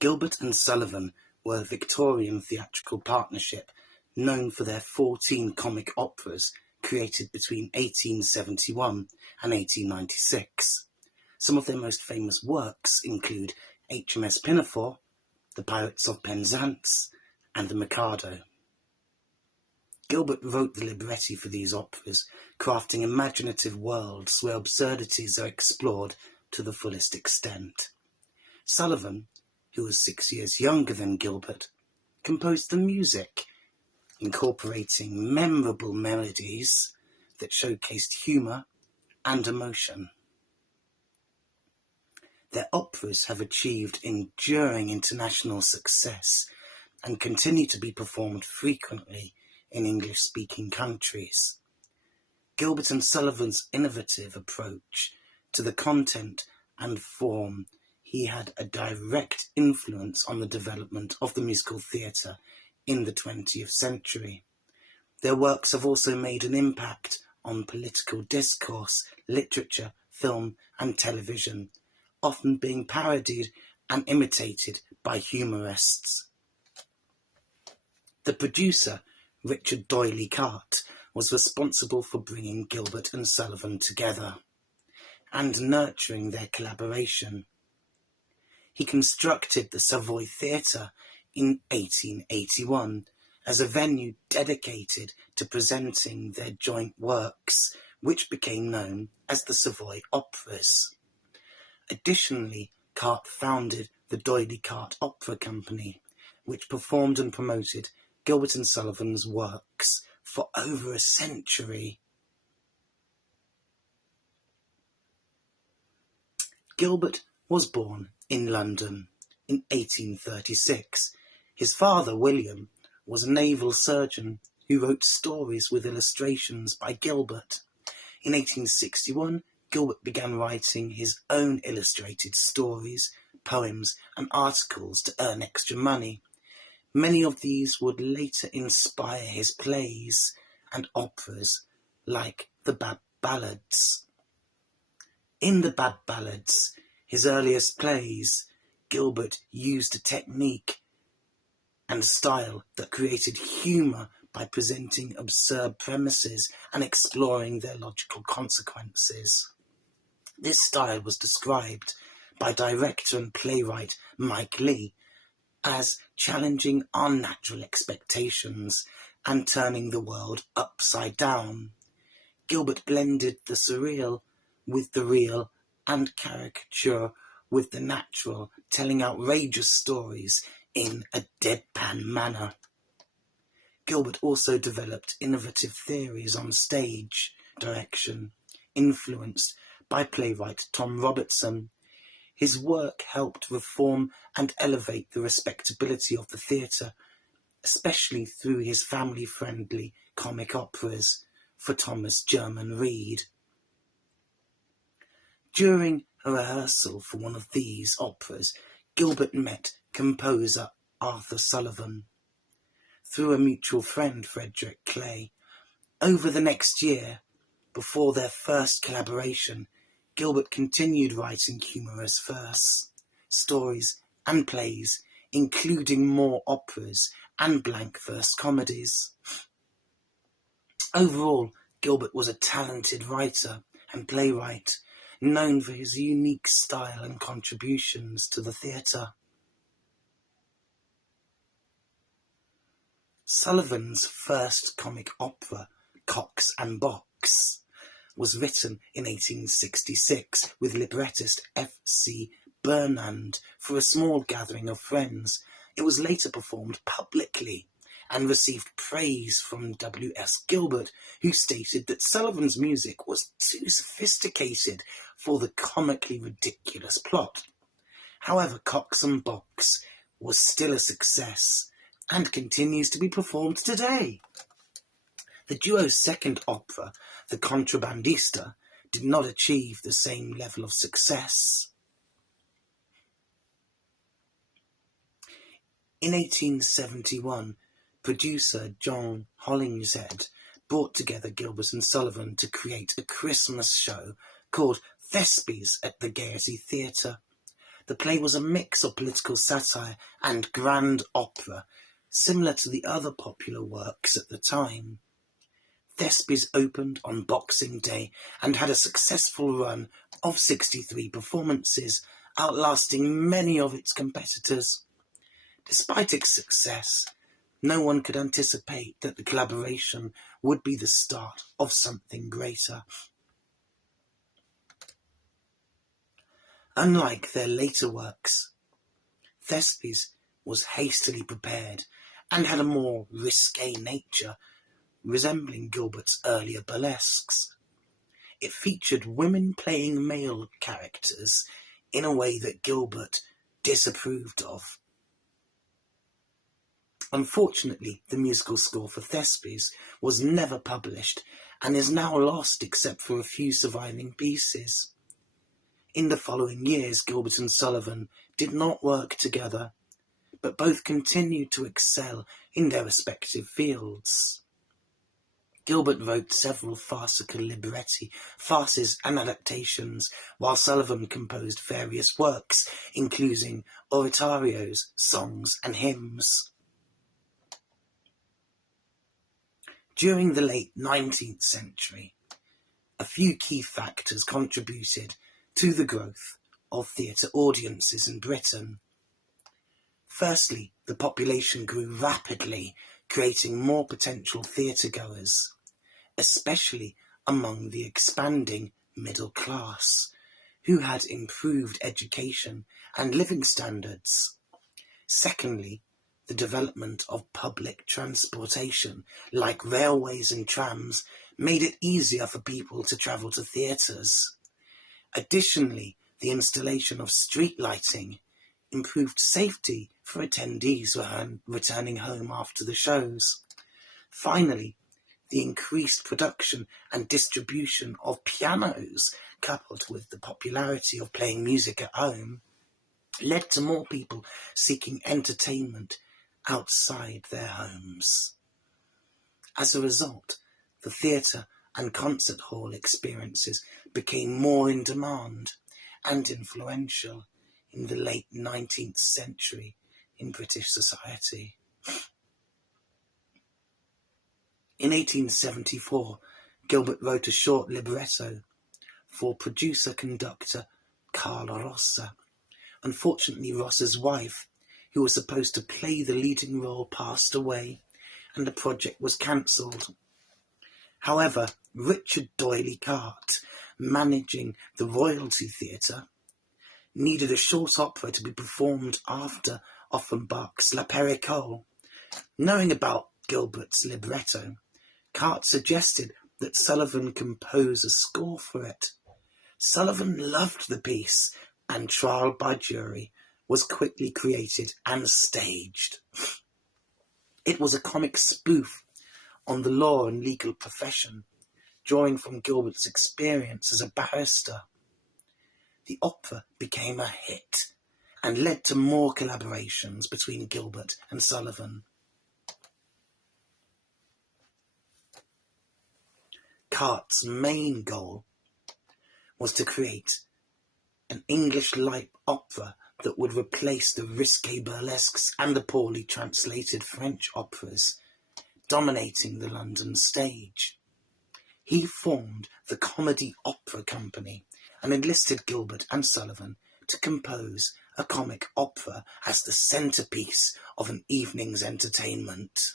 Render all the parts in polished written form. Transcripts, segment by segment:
Gilbert and Sullivan were a Victorian theatrical partnership known for their 14 comic operas created between 1871 and 1896. Some of their most famous works include H.M.S. Pinafore, the Pirates of Penzance, and the Mikado. Gilbert wrote the libretti for these operas, crafting imaginative worlds where absurdities are explored to the fullest extent. Sullivan, who was 6 years younger than Gilbert, composed the music, incorporating memorable melodies that showcased humour and emotion. Their operas have achieved enduring international success and continue to be performed frequently in English-speaking countries. Gilbert and Sullivan's innovative approach to the content and form he had a direct influence on the development of the musical theatre in the 20th century. Their works have also made an impact on political discourse, literature, film and television, often being parodied and imitated by humorists. The producer, Richard D'Oyly Carte, was responsible for bringing Gilbert and Sullivan together and nurturing their collaboration. He constructed the Savoy Theatre in 1881 as a venue dedicated to presenting their joint works, which became known as the Savoy Operas. Additionally, Carte founded the D'Oyly Carte Opera Company, which performed and promoted Gilbert and Sullivan's works for over a century. Gilbert was born in London in 1836. His father, William, was a naval surgeon who wrote stories with illustrations by Gilbert. In 1861, Gilbert began writing his own illustrated stories, poems, and articles to earn extra money. Many of these would later inspire his plays and operas, like the Bab Ballads. In the Bab Ballads, his earliest plays, Gilbert used a technique and style that created humour by presenting absurd premises and exploring their logical consequences. This style was described by director and playwright Mike Leigh as challenging unnatural expectations and turning the world upside down. Gilbert blended the surreal with the real and caricature with the natural, telling outrageous stories in a deadpan manner. Gilbert also developed innovative theories on stage direction, influenced by playwright Tom Robertson. His work helped reform and elevate the respectability of the theatre, especially through his family-friendly comic operas for Thomas Jermin Reed. During a rehearsal for one of these operas, Gilbert met composer Arthur Sullivan through a mutual friend, Frederick Clay. Over the next year, before their first collaboration, Gilbert continued writing humorous verse, stories and plays, including more operas and blank verse comedies. Overall, Gilbert was a talented writer and playwright, known for his unique style and contributions to the theatre. Sullivan's first comic opera, Cox and Box, was written in 1866 with librettist F.C. Burnand for a small gathering of friends. It was later performed publicly and received praise from W.S. Gilbert, who stated that Sullivan's music was too sophisticated for the comically ridiculous plot. However, Cox and Box was still a success and continues to be performed today. The duo's second opera, The Contrabandista, did not achieve the same level of success. In 1871, producer John Hollingshead brought together Gilbert and Sullivan to create a Christmas show called Thespies at the Gaiety Theatre. The play was a mix of political satire and grand opera, similar to the other popular works at the time. Thespes opened on Boxing Day and had a successful run of 63 performances, outlasting many of its competitors. Despite its success, no one could anticipate that the collaboration would be the start of something greater. Unlike their later works, Thespes was hastily prepared and had a more risque nature, resembling Gilbert's earlier burlesques. It featured women playing male characters in a way that Gilbert disapproved of. Unfortunately, the musical score for Thespes was never published and is now lost except for a few surviving pieces. In the following years, Gilbert and Sullivan did not work together, but both continued to excel in their respective fields. Gilbert wrote several farcical libretti, farces and adaptations, while Sullivan composed various works, including oratorios, songs and hymns. During the late 19th century, a few key factors contributed to the growth of theatre audiences in Britain. Firstly, the population grew rapidly, creating more potential theatre-goers, especially among the expanding middle class, who had improved education and living standards. Secondly, the development of public transportation, like railways and trams, made it easier for people to travel to theatres. Additionally, the installation of street lighting improved safety for attendees returning home after the shows. Finally, the increased production and distribution of pianos, coupled with the popularity of playing music at home, led to more people seeking entertainment outside their homes. As a result, the theatre and concert hall experiences became more in demand and influential in the late 19th century in British society. In 1874, Gilbert wrote a short libretto for producer-conductor Carla Rossa. Unfortunately, Rossa's wife, who was supposed to play the leading role, passed away, and the project was cancelled. However, Richard D'Oyly Carte, managing the Royalty Theatre, needed a short opera to be performed after Offenbach's La Pericole. Knowing about Gilbert's libretto, Carte suggested that Sullivan compose a score for it. Sullivan loved the piece, and Trial by Jury was quickly created and staged. It was a comic spoof on the law and legal profession, drawing from Gilbert's experience as a barrister. The opera became a hit and led to more collaborations between Gilbert and Sullivan. Carte's main goal was to create an English light opera that would replace the risque burlesques and the poorly translated French operas dominating the London stage. He formed the Comedy Opera Company and enlisted Gilbert and Sullivan to compose a comic opera as the centerpiece of an evening's entertainment.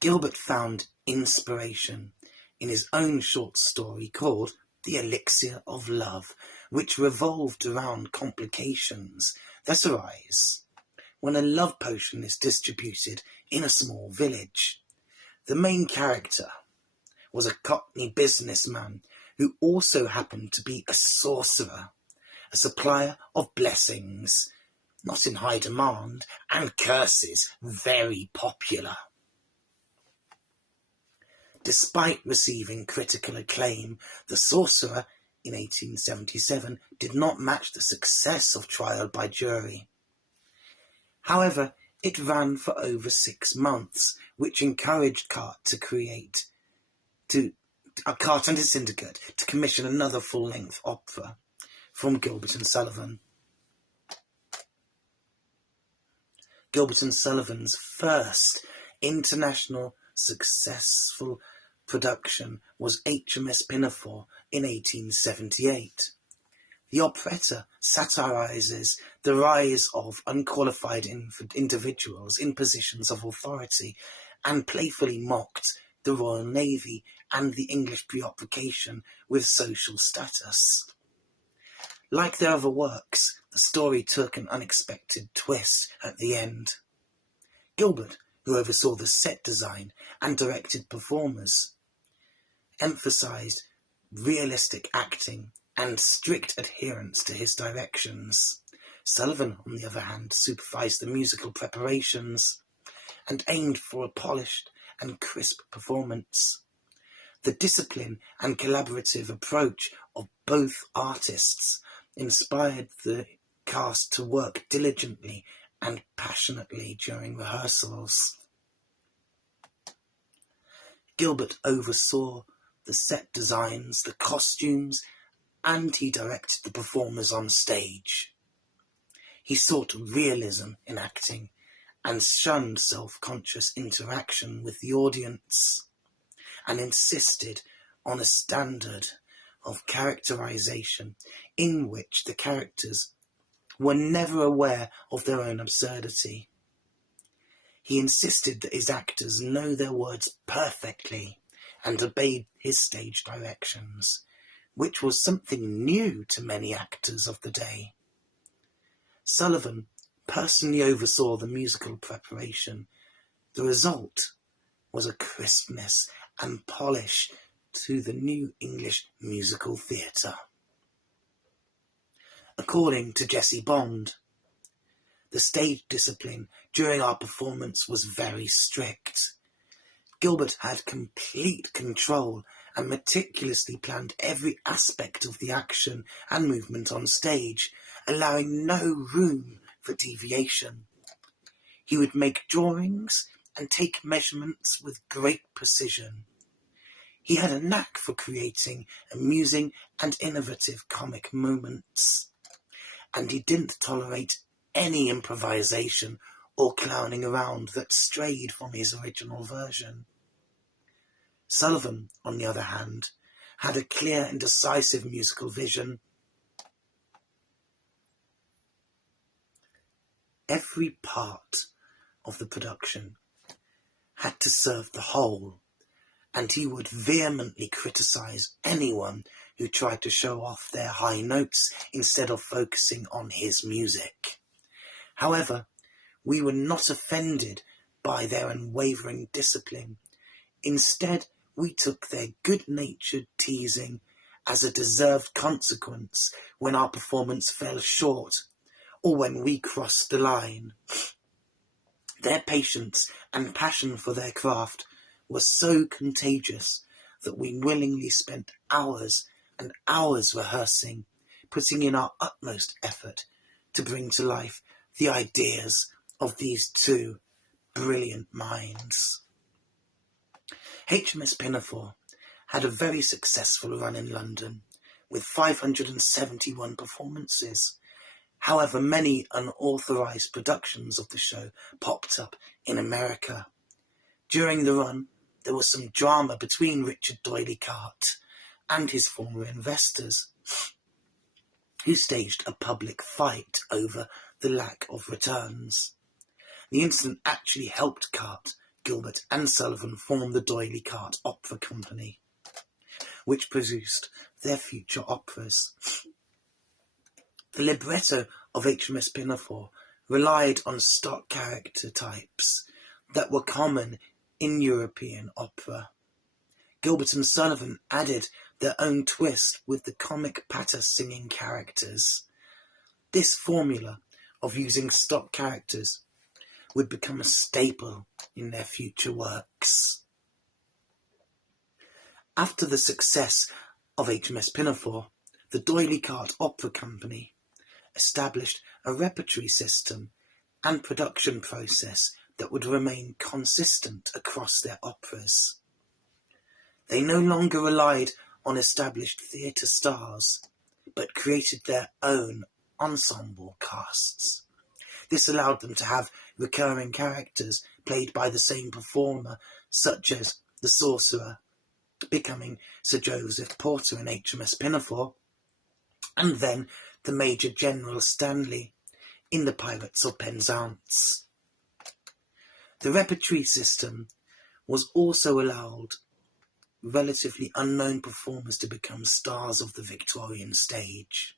Gilbert found inspiration in his own short story called The Elixir of Love, which revolved around complications that arise when a love potion is distributed in a small village. The main character was a Cockney businessman who also happened to be a sorcerer, a supplier of blessings, not in high demand, and curses, very popular. Despite receiving critical acclaim, The Sorcerer in 1877 did not match the success of Trial by Jury. However, it ran for over 6 months, which encouraged Carte and his syndicate to commission another full-length opera. from Gilbert and Sullivan. Gilbert and Sullivan's first international successful production was H.M.S. Pinafore in 1878. The operetta satirizes the rise of unqualified individuals in positions of authority and playfully mocked the Royal Navy and the English preoccupation with social status. Like their other works, the story took an unexpected twist at the end. Gilbert, who oversaw the set design and directed performers, emphasized realistic acting and strict adherence to his directions. Sullivan, on the other hand, supervised the musical preparations and aimed for a polished and crisp performance. The discipline and collaborative approach of both artists inspired the cast to work diligently and passionately during rehearsals. Gilbert oversaw the set designs, the costumes, and he directed the performers on stage. He sought realism in acting and shunned self-conscious interaction with the audience, and insisted on a standard of characterization in which the characters were never aware of their own absurdity. He insisted that his actors know their words perfectly and obeyed his stage directions, which was something new to many actors of the day. Sullivan personally oversaw the musical preparation. The result was a crispness and polish to the new English musical theatre. According to Jesse Bond, the stage discipline during our performance was very strict. Gilbert had complete control and meticulously planned every aspect of the action and movement on stage, allowing no room for deviation. He would make drawings and take measurements with great precision. He had a knack for creating amusing and innovative comic moments, and he didn't tolerate any improvisation or clowning around that strayed from his original version. Sullivan, on the other hand, had a clear and decisive musical vision. Every part of the production had to serve the whole, and he would vehemently criticize anyone who tried to show off their high notes instead of focusing on his music. However, we were not offended by their unwavering discipline. Instead, we took their good-natured teasing as a deserved consequence when our performance fell short or when we crossed the line. Their patience and passion for their craft was so contagious that we willingly spent hours and hours rehearsing, putting in our utmost effort to bring to life the ideas of these two brilliant minds. H.M.S. Pinafore had a very successful run in London, with 571 performances. However, many unauthorized productions of the show popped up in America. During the run, there was some drama between Richard Doyley-Carte and his former investors, who staged a public fight over the lack of returns. The incident actually helped Carte, Gilbert and Sullivan form the Doyley-Carte Opera Company, which produced their future operas. The libretto of H.M.S. Pinafore relied on stock character types that were common in European opera. Gilbert and Sullivan added their own twist with the comic patter singing characters. This formula of using stock characters would become a staple in their future works. After the success of H.M.S. Pinafore, the Doyley-Carte Opera Company established a repertory system and production process that would remain consistent across their operas. They no longer relied on established theatre stars, but created their own ensemble casts. This allowed them to have recurring characters played by the same performer, such as the sorcerer becoming Sir Joseph Porter in H.M.S. Pinafore, and then the Major General Stanley in the Pirates of Penzance. The repertory system was also allowed relatively unknown performers to become stars of the Victorian stage.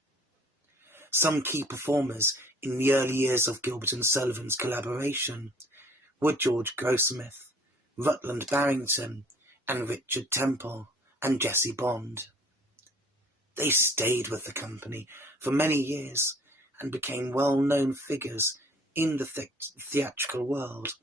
Some key performers in the early years of Gilbert and Sullivan's collaboration were George Grossmith, Rutland Barrington, and Richard Temple and Jessie Bond. They stayed with the company for many years and became well-known figures in the theatrical world.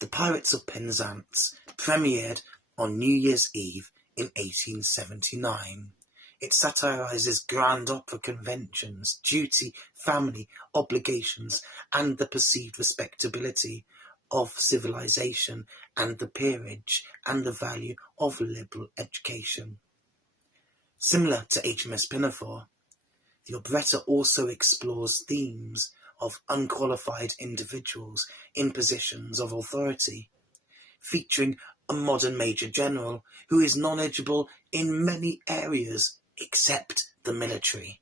The Pirates of Penzance premiered on New Year's Eve in 1879. It satirises grand opera conventions, duty, family, obligations, and the perceived respectability of civilization and the peerage and the value of liberal education. Similar to H.M.S. Pinafore, the operetta also explores themes of unqualified individuals in positions of authority, featuring a modern Major General who is knowledgeable in many areas except the military.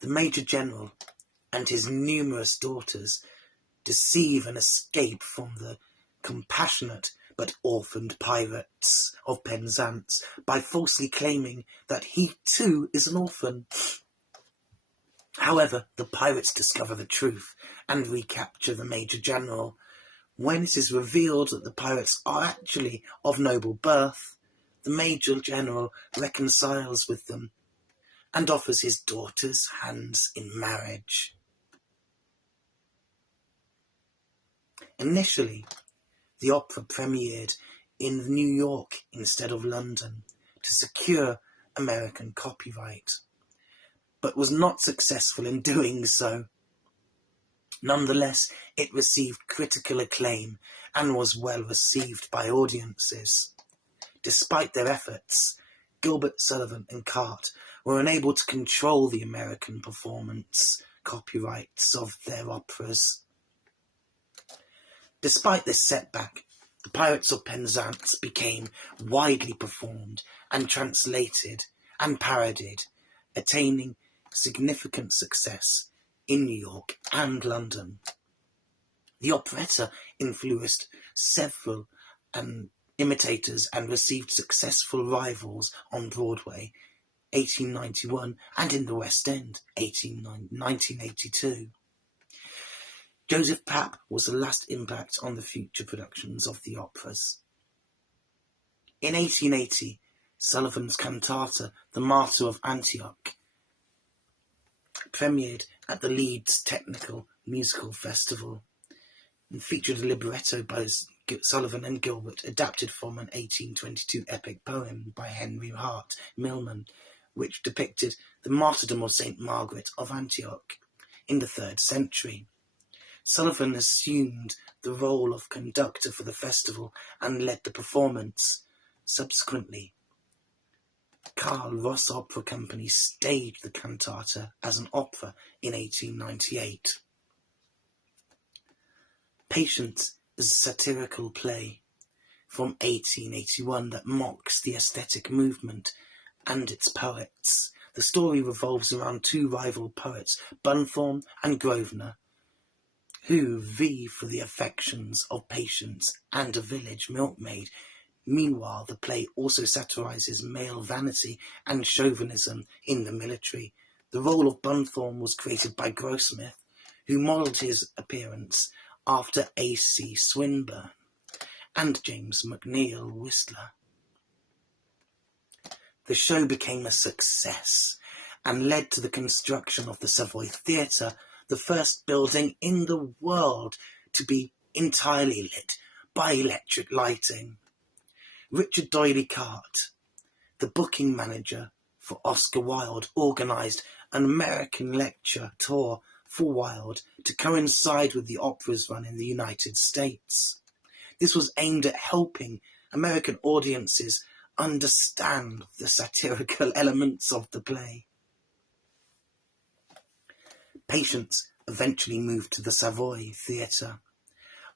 The Major General and his numerous daughters deceive and escape from the compassionate but orphaned Pirates of Penzance by falsely claiming that he too is an orphan. However, the pirates discover the truth and recapture the Major General. When it is revealed that the pirates are actually of noble birth, the Major General reconciles with them and offers his daughter's hands in marriage. Initially, the opera premiered in New York instead of London to secure American copyright, but was not successful in doing so. Nonetheless, it received critical acclaim and was well received by audiences. Despite their efforts, Gilbert, Sullivan and Cart were unable to control the American performance copyrights of their operas. Despite this setback, the Pirates of Penzance became widely performed and translated and parodied, attaining significant success in New York and London. The operetta influenced several imitators and received successful rivals on Broadway, 1891, and in the West End, 1982. Joseph Papp was the last impact on the future productions of the operas. In 1880, Sullivan's cantata, The Martyr of Antioch, premiered at the Leeds Technical Musical Festival and featured a libretto by Sullivan and Gilbert, adapted from an 1822 epic poem by Henry Hart Milman, which depicted the martyrdom of St. Margaret of Antioch in the 3rd century. Sullivan assumed the role of conductor for the festival and led the performance. Subsequently, Carl Ross Opera Company staged the cantata as an opera in 1898. Patience is a satirical play from 1881 that mocks the aesthetic movement and its poets. The story revolves around two rival poets, Bunthorne and Grosvenor, who vie for the affections of Patience and a village milkmaid. Meanwhile, the play also satirizes male vanity and chauvinism in the military. The role of Bunthorne was created by Grossmith, who modelled his appearance after A.C. Swinburne and James McNeill Whistler. The show became a success and led to the construction of the Savoy Theatre, the first building in the world to be entirely lit by electric lighting. Richard Doyley Cart, the booking manager for Oscar Wilde, organised an American lecture tour for Wilde to coincide with the opera's run in the United States. This was aimed at helping American audiences understand the satirical elements of the play. Patience eventually moved to the Savoy Theatre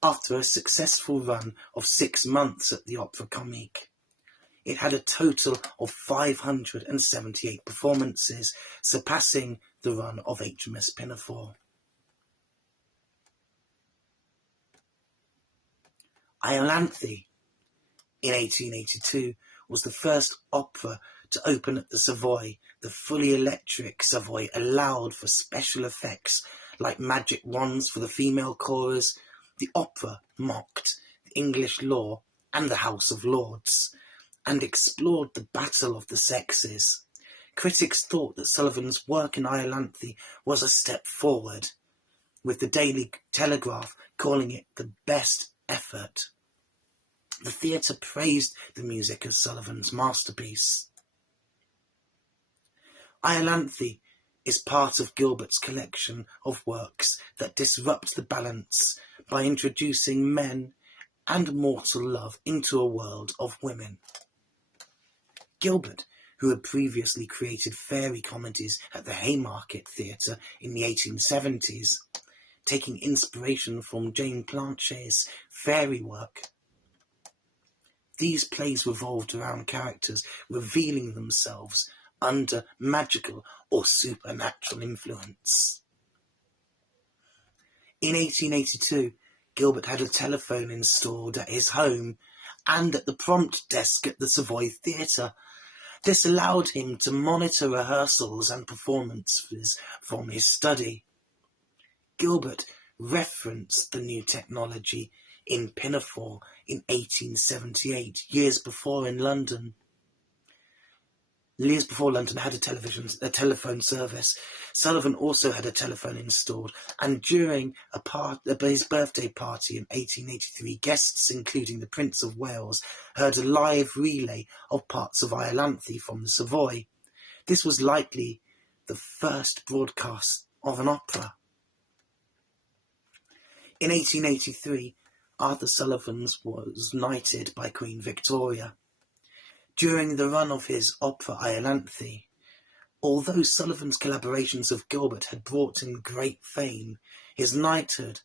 after a successful run of 6 months at the Opera Comique. It had a total of 578 performances, surpassing the run of H.M.S. Pinafore. Iolanthe, in 1882, was the first opera to open at the Savoy. The fully electric Savoy allowed for special effects like magic wands for the female chorus. The opera mocked the English law and the House of Lords, and explored the battle of the sexes. Critics thought that Sullivan's work in Iolanthe was a step forward, with the Daily Telegraph calling it the best effort. The theatre praised the music as Sullivan's masterpiece. Iolanthe is part of Gilbert's collection of works that disrupt the balance by introducing men and mortal love into a world of women. Gilbert, who had previously created fairy comedies at the Haymarket Theatre in the 1870s, taking inspiration from Jane Planchet's fairy work. These plays revolved around characters revealing themselves under magical or supernatural influence. In 1882, Gilbert had a telephone installed at his home and at the prompt desk at the Savoy Theatre. This allowed him to monitor rehearsals and performances from his study. Gilbert referenced the new technology in Pinafore in 1878, years before London had a telephone service. Sullivan also had a telephone installed, and during his birthday party in 1883, guests, including the Prince of Wales, heard a live relay of parts of Iolanthe from the Savoy. This was likely the first broadcast of an opera. In 1883, Arthur Sullivan was knighted by Queen Victoria. During the run of his opera Iolanthe, although Sullivan's collaborations with Gilbert had brought him great fame, his knighthood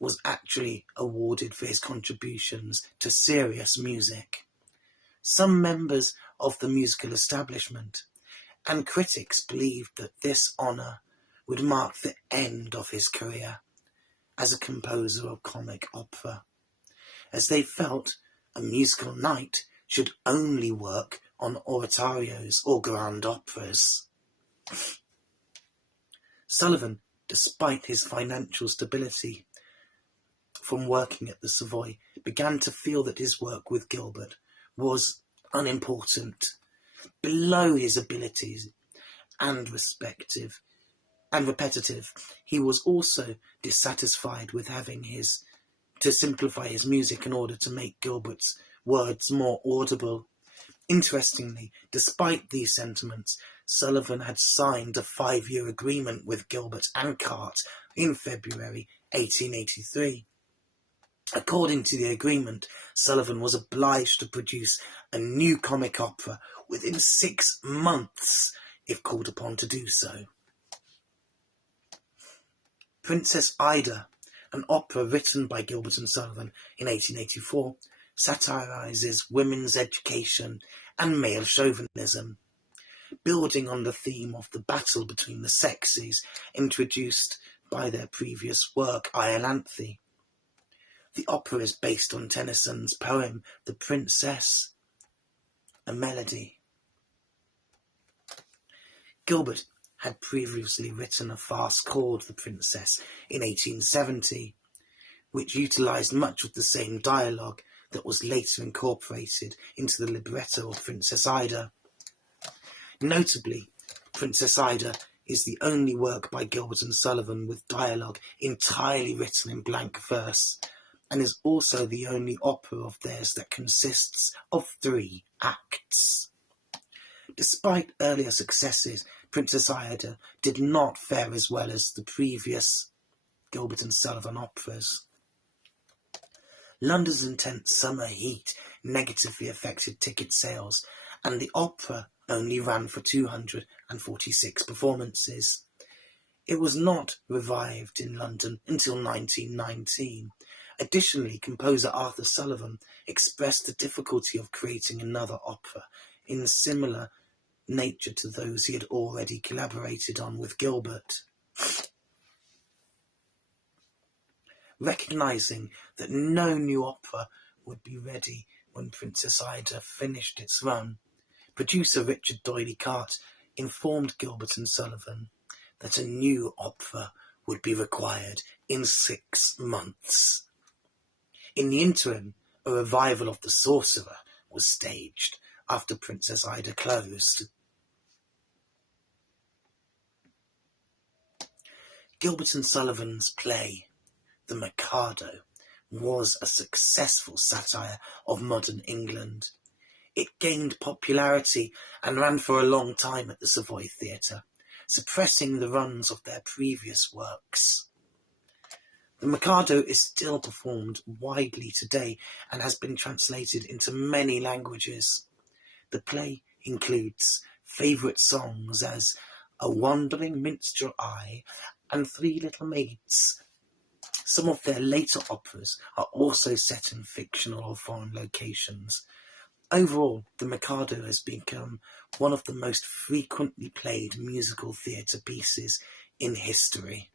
was actually awarded for his contributions to serious music. Some members of the musical establishment and critics believed that this honour would mark the end of his career as a composer of comic opera, as they felt a musical knight should only work on oratorios or grand operas. Sullivan, despite his financial stability from working at the Savoy, began to feel that his work with Gilbert was unimportant, below his abilities and repetitive. He was also dissatisfied with having to simplify his music in order to make Gilbert's words more audible. Interestingly, despite these sentiments, Sullivan had signed a 5-year agreement with Gilbert and Cart in February 1883. According to the agreement, Sullivan was obliged to produce a new comic opera within 6 months if called upon to do so. Princess Ida, an opera written by Gilbert and Sullivan in 1884, satirizes women's education and male chauvinism, building on the theme of the battle between the sexes introduced by their previous work, Iolanthe. The opera is based on Tennyson's poem The Princess, a Melody. Gilbert had previously written a farce called The Princess in 1870, which utilised much of the same dialogue that was later incorporated into the libretto of Princess Ida. Notably, Princess Ida is the only work by Gilbert and Sullivan with dialogue entirely written in blank verse, and is also the only opera of theirs that consists of 3 acts. Despite earlier successes, Princess Ida did not fare as well as the previous Gilbert and Sullivan operas. London's intense summer heat negatively affected ticket sales, and the opera only ran for 246 performances. It was not revived in London until 1919. Additionally, composer Arthur Sullivan expressed the difficulty of creating another opera in similar nature to those he had already collaborated on with Gilbert. Recognizing that no new opera would be ready when Princess Ida finished its run, producer Richard Doyley-Carte informed Gilbert and Sullivan that a new opera would be required in 6 months. In the interim, a revival of The Sorcerer was staged after Princess Ida closed. Gilbert and Sullivan's play, The Mikado, was a successful satire of modern England. It gained popularity and ran for a long time at the Savoy Theatre, suppressing the runs of their previous works. The Mikado is still performed widely today and has been translated into many languages. The play includes favourite songs as A Wandering Minstrel I and Three Little Maids. Some of their later operas are also set in fictional or foreign locations. Overall, The Mikado has become one of the most frequently played musical theatre pieces in history.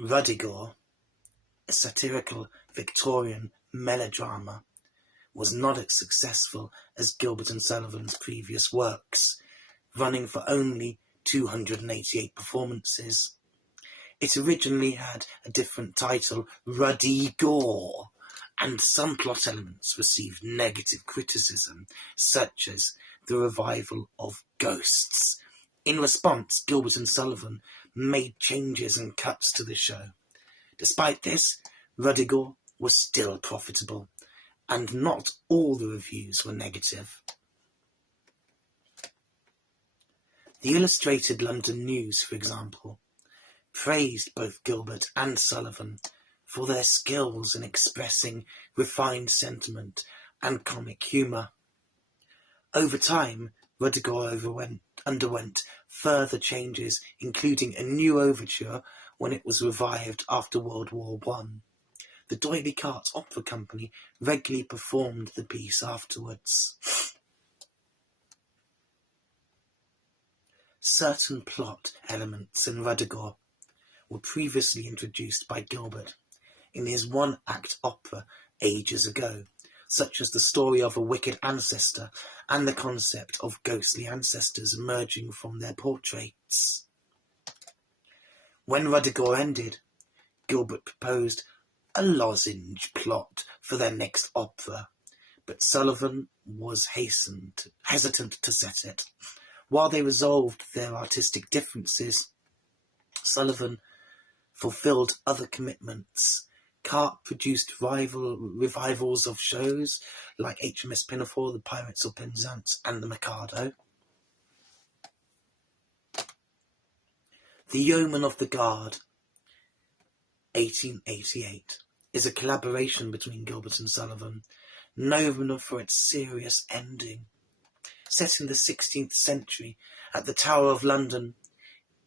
Ruddigore, a satirical Victorian melodrama, was not as successful as Gilbert and Sullivan's previous works, running for only 288 performances. It originally had a different title, Ruddy Gore, and some plot elements received negative criticism, such as the revival of ghosts. In response, Gilbert and Sullivan made changes and cuts to the show. Despite this, Ruddy Gore was still profitable, and not all the reviews were negative. The Illustrated London News, for example, praised both Gilbert and Sullivan for their skills in expressing refined sentiment and comic humour. Over time, Ruddigore underwent further changes, including a new overture when it was revived after World War I. The Doyley-Carte Opera Company regularly performed the piece afterwards. Certain plot elements in Ruddigore were previously introduced by Gilbert in his one-act opera ages ago, such as the story of a wicked ancestor and the concept of ghostly ancestors emerging from their portraits. When Ruddigore ended, Gilbert proposed a lozenge plot for their next opera, but Sullivan was hesitant to set it. While they resolved their artistic differences, Sullivan fulfilled other commitments. Carte produced revivals of shows like H.M.S. Pinafore, the Pirates of Penzance, and the Mikado. The Yeoman of the Guard, 1888, is a collaboration between Gilbert and Sullivan, known for its serious ending. Set in the 16th century at the Tower of London,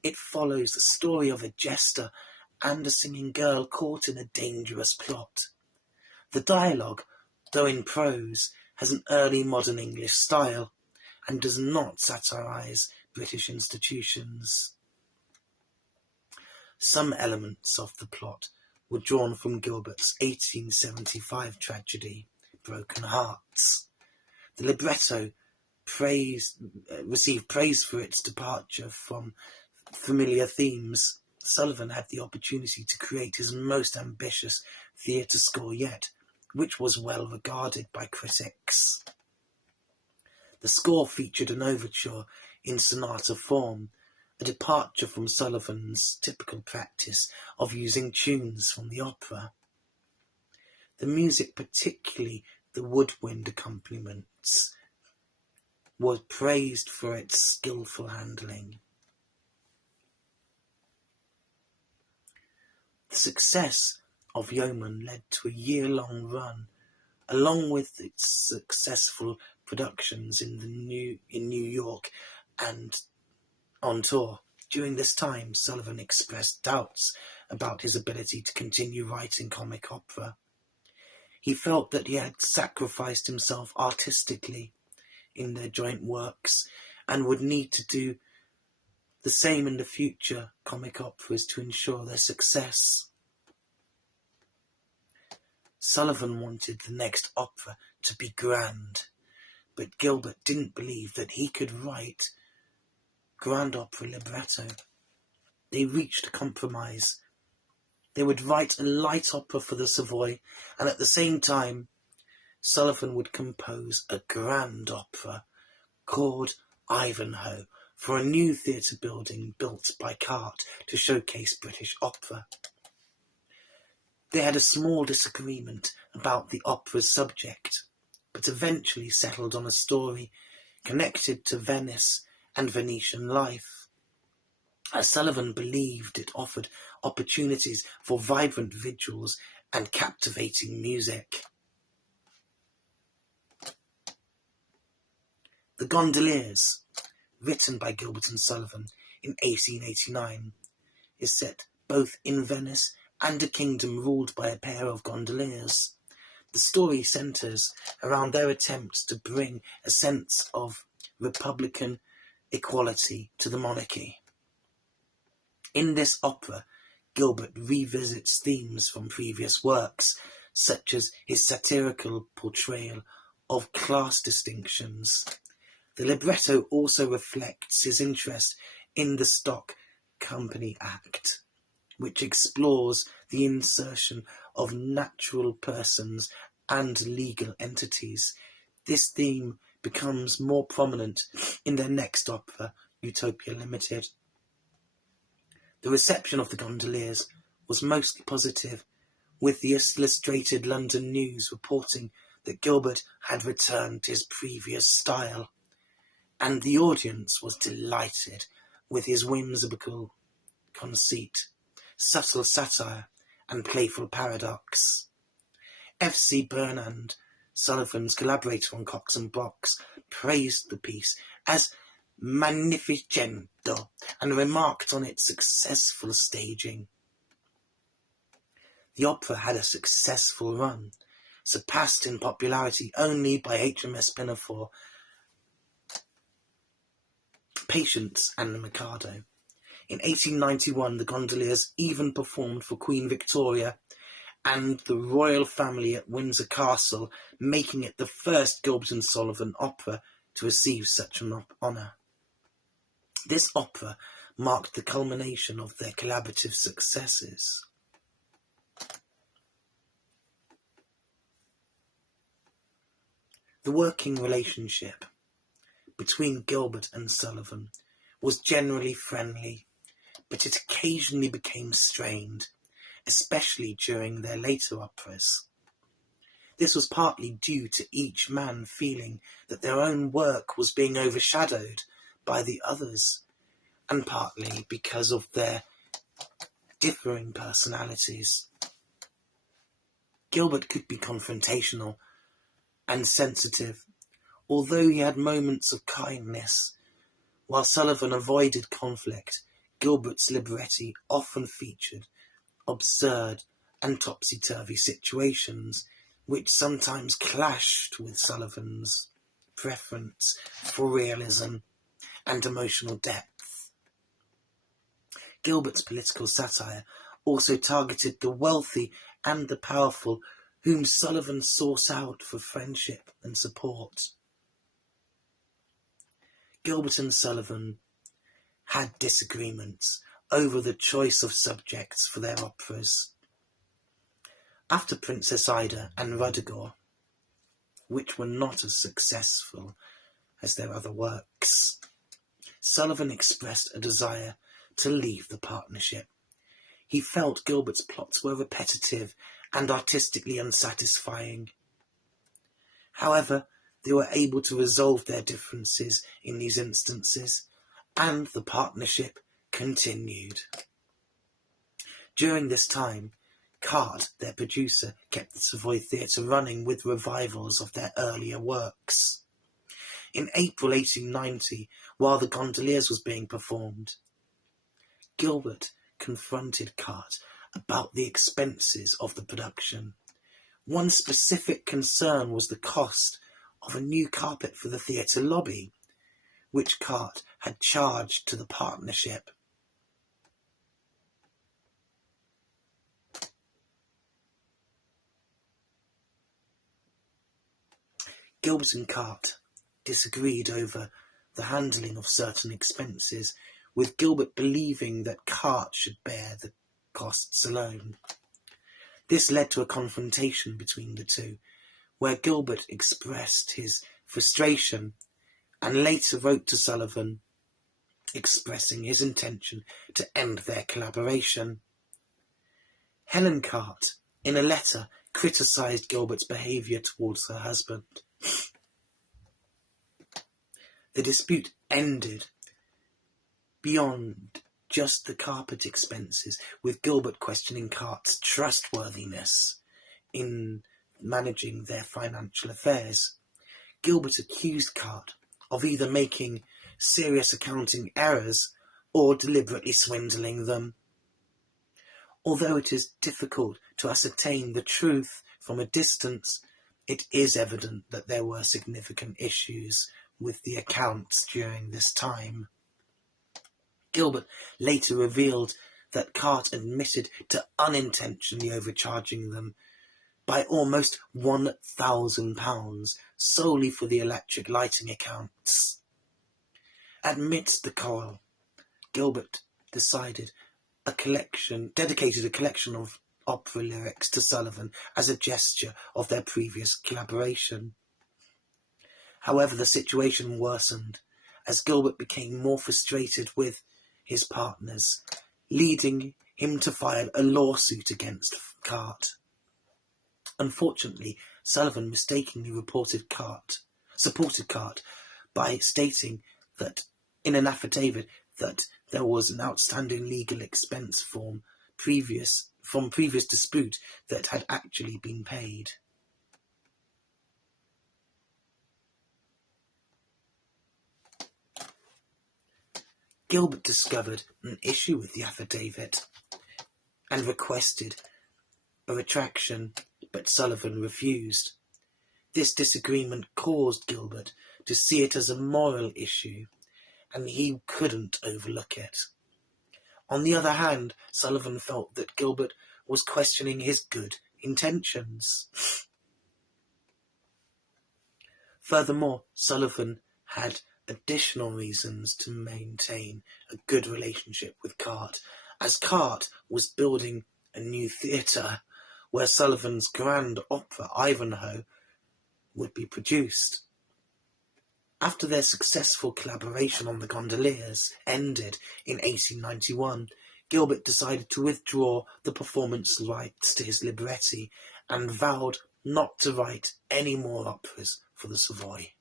it follows the story of a jester and a singing girl caught in a dangerous plot. The dialogue, though in prose, has an early modern English style and does not satirise British institutions. Some elements of the plot were drawn from Gilbert's 1875 tragedy, Broken Hearts. The libretto received praise for its departure from familiar themes. Sullivan had the opportunity to create his most ambitious theatre score yet, which was well regarded by critics. The score featured an overture in sonata form, a departure from Sullivan's typical practice of using tunes from the opera. The music, particularly the woodwind accompaniments, was praised for its skillful handling. The success of Yeoman led to a year-long run, along with its successful productions in New York and on tour. During this time, Sullivan expressed doubts about his ability to continue writing comic opera. He felt that he had sacrificed himself artistically in their joint works and would need to do the same in the future comic operas to ensure their success. Sullivan wanted the next opera to be grand, but Gilbert didn't believe that he could write grand opera libretto. They reached a compromise. They would write a light opera for the Savoy, and at the same time, Sullivan would compose a grand opera called Ivanhoe for a new theatre building built by Carte to showcase British opera. They had a small disagreement about the opera's subject, but eventually settled on a story connected to Venice and Venetian life. As Sullivan believed it offered opportunities for vibrant visuals and captivating music. The Gondoliers, written by Gilbert and Sullivan in 1889, is set both in Venice and a kingdom ruled by a pair of gondoliers. The story centres around their attempts to bring a sense of republican equality to the monarchy. In this opera, Gilbert revisits themes from previous works, such as his satirical portrayal of class distinctions. The libretto also reflects his interest in the Stock Company Act, which explores the insertion of natural persons and legal entities. This theme becomes more prominent in their next opera, Utopia Limited. The reception of the Gondoliers was mostly positive, with the Illustrated London News reporting that Gilbert had returned to his previous style, and the audience was delighted with his whimsical conceit, subtle satire, and playful paradox. F.C. Burnand, Sullivan's collaborator on Cox and Box, praised the piece as magnificento and remarked on its successful staging. The opera had a successful run, surpassed in popularity only by H.M.S. Pinafore, Patience, and the Mikado. In 1891, the Gondoliers even performed for Queen Victoria and the royal family at Windsor Castle, making it the first Gilbert and Sullivan opera to receive such an honour. This opera marked the culmination of their collaborative successes. The working relationship between Gilbert and Sullivan was generally friendly, but it occasionally became strained, especially during their later operas. This was partly due to each man feeling that their own work was being overshadowed by the others, and partly because of their differing personalities. Gilbert could be confrontational and sensitive, although he had moments of kindness. While Sullivan avoided conflict, Gilbert's libretti often featured absurd and topsy-turvy situations, which sometimes clashed with Sullivan's preference for realism and emotional depth. Gilbert's political satire also targeted the wealthy and the powerful, whom Sullivan sought out for friendship and support. Gilbert and Sullivan had disagreements over the choice of subjects for their operas. After Princess Ida and Ruddigore, which were not as successful as their other works, Sullivan expressed a desire to leave the partnership. He felt Gilbert's plots were repetitive and artistically unsatisfying. However, they were able to resolve their differences in these instances, and the partnership continued. During this time, Cart, their producer, kept the Savoy Theatre running with revivals of their earlier works. In April 1890, while The Gondoliers was being performed, Gilbert confronted Cart about the expenses of the production. One specific concern was the cost of a new carpet for the theatre lobby, which Cart had charged to the partnership. Gilbert and Cart disagreed over the handling of certain expenses, with Gilbert believing that Cart should bear the costs alone. This led to a confrontation between the two, where Gilbert expressed his frustration and later wrote to Sullivan expressing his intention to end their collaboration. Helen Cart, in a letter, criticised Gilbert's behaviour towards her husband. The dispute ended beyond just the carpet expenses, with Gilbert questioning Cart's trustworthiness in managing their financial affairs. Gilbert accused Cart of either making serious accounting errors or deliberately swindling them. Although it is difficult to ascertain the truth from a distance, it is evident that there were significant issues with the accounts during this time. Gilbert later revealed that Cart admitted to unintentionally overcharging them by almost £1,000 solely for the electric lighting accounts. Amidst the quarrel, Gilbert dedicated a collection of opera lyrics to Sullivan as a gesture of their previous collaboration. However, the situation worsened as Gilbert became more frustrated with his partners, leading him to file a lawsuit against Cart. Unfortunately, Sullivan mistakenly supported Cart by stating that in an affidavit that there was an outstanding legal expense from previous dispute that had actually been paid. Gilbert discovered an issue with the affidavit and requested a retraction, but Sullivan refused. This disagreement caused Gilbert to see it as a moral issue, and he couldn't overlook it. On the other hand, Sullivan felt that Gilbert was questioning his good intentions. Furthermore, Sullivan had additional reasons to maintain a good relationship with Cart, as Cart was building a new theatre where Sullivan's grand opera Ivanhoe would be produced. After their successful collaboration on The Gondoliers ended in 1891, Gilbert decided to withdraw the performance rights to his libretti and vowed not to write any more operas for the Savoy.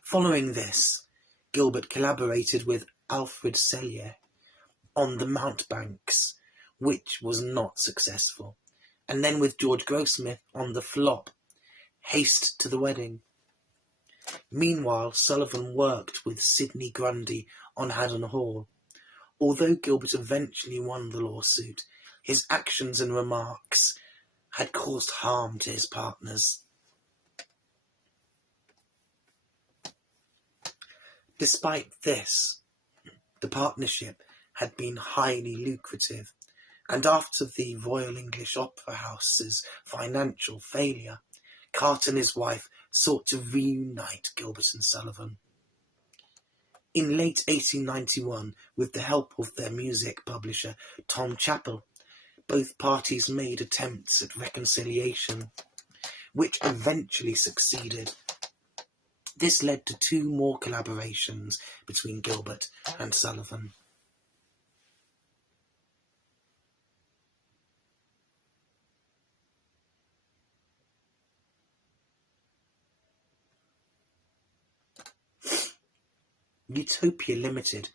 Following this, Gilbert collaborated with Alfred Sellier on The Mountebanks, which was not successful, and then with George Grossmith on the flop Haste to the Wedding. Meanwhile, Sullivan worked with Sidney Grundy on Haddon Hall. Although Gilbert eventually won the lawsuit, his actions and remarks had caused harm to his partners. Despite this, the partnership had been highly lucrative, and after the Royal English Opera House's financial failure, Cart and his wife sought to reunite Gilbert and Sullivan. In late 1891, with the help of their music publisher Tom Chappell, both parties made attempts at reconciliation, which eventually succeeded. This led to 2 more collaborations between Gilbert and Sullivan. Utopia Limited,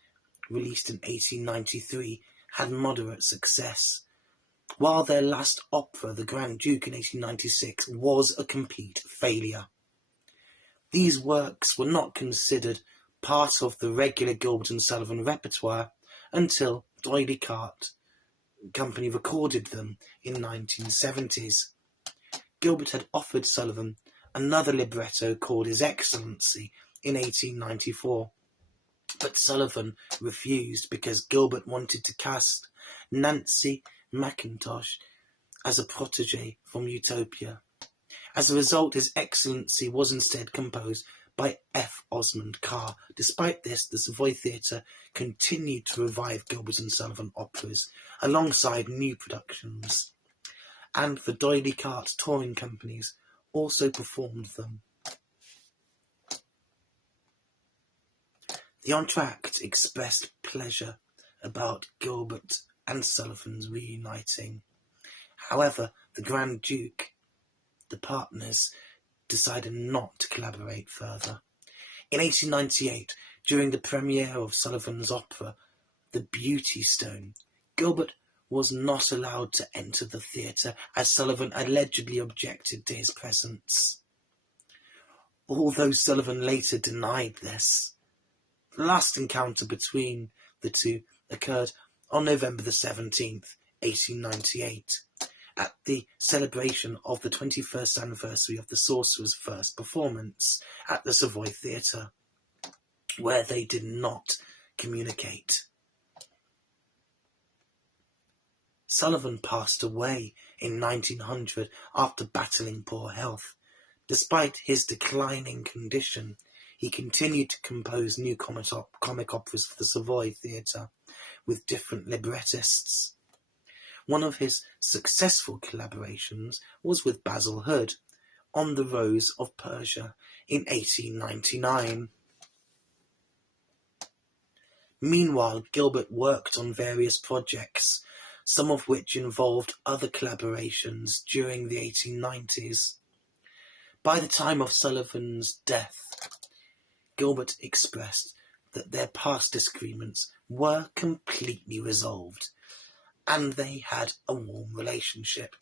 released in 1893, had moderate success, while their last opera, The Grand Duke in 1896, was a complete failure. These works were not considered part of the regular Gilbert and Sullivan repertoire until D'Oyly Carte Company recorded them in the 1970s. Gilbert had offered Sullivan another libretto called His Excellency in 1894, but Sullivan refused because Gilbert wanted to cast Nancy McIntosh as a protégé from Utopia. As a result, His Excellency was instead composed by F. Osmond Carr. Despite this, the Savoy Theatre continued to revive Gilbert and Sullivan operas alongside new productions, and the D'Oyly Carte touring companies also performed them. The entr'acte expressed pleasure about Gilbert and Sullivan's reuniting. However, the Grand Duke, the partners, decided not to collaborate further. In 1898, during the premiere of Sullivan's opera, The Beauty Stone, Gilbert was not allowed to enter the theatre as Sullivan allegedly objected to his presence. Although Sullivan later denied this, the last encounter between the two occurred on November the 17th, 1898, at the celebration of the 21st anniversary of the Sorcerer's first performance at the Savoy Theatre, where they did not communicate. Sullivan passed away in 1900 after battling poor health. Despite his declining condition, he continued to compose new comic operas for the Savoy Theatre with different librettists. One of his successful collaborations was with Basil Hood on The Rose of Persia in 1899. Meanwhile, Gilbert worked on various projects, some of which involved other collaborations during the 1890s. By the time of Sullivan's death, Gilbert expressed that their past disagreements were completely resolved, and they had a warm relationship.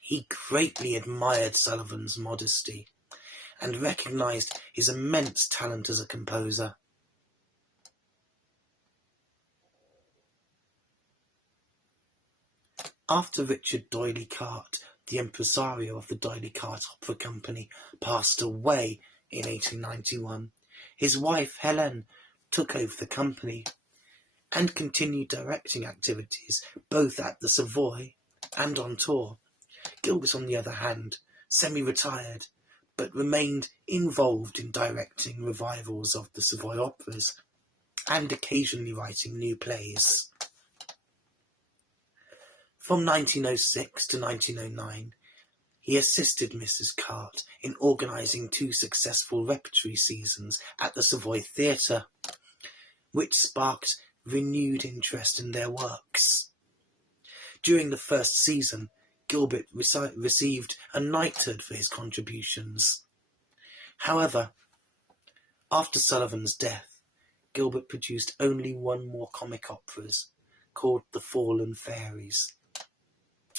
He greatly admired Sullivan's modesty and recognized his immense talent as a composer. After Richard D'Oyly Carte, the impresario of the D'Oyly Carte Opera Company, passed away in 1891, his wife Hélène took over the company and continued directing activities both at the Savoy and on tour. Gilbert, on the other hand, semi-retired, but remained involved in directing revivals of the Savoy operas and occasionally writing new plays. From 1906 to 1909, he assisted Mrs. Carte in organising 2 successful repertory seasons at the Savoy Theatre, which sparked renewed interest in their works. During the first season, Gilbert received a knighthood for his contributions. However, after Sullivan's death, Gilbert produced only 1 more comic operas, called The Fallen Fairies,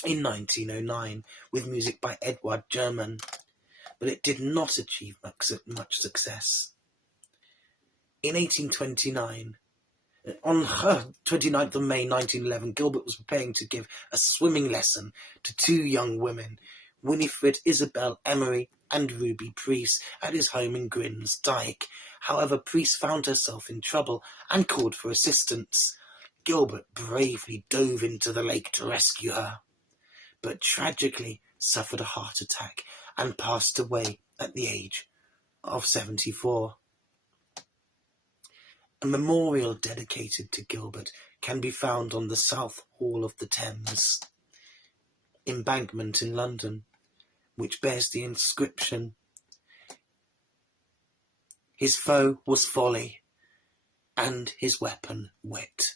in 1909, with music by Edward German, but it did not achieve much success. In 1829, on 29th of May 1911, Gilbert was preparing to give a swimming lesson to 2 young women, Winifred Isabel Emery and Ruby Priest, at his home in Grim's Dyke. However, Priest found herself in trouble and called for assistance. Gilbert bravely dove into the lake to rescue her, but tragically suffered a heart attack and passed away at the age of 74. A memorial dedicated to Gilbert can be found on the South Hall of the Thames Embankment in London, which bears the inscription, "His foe was folly, and his weapon wit."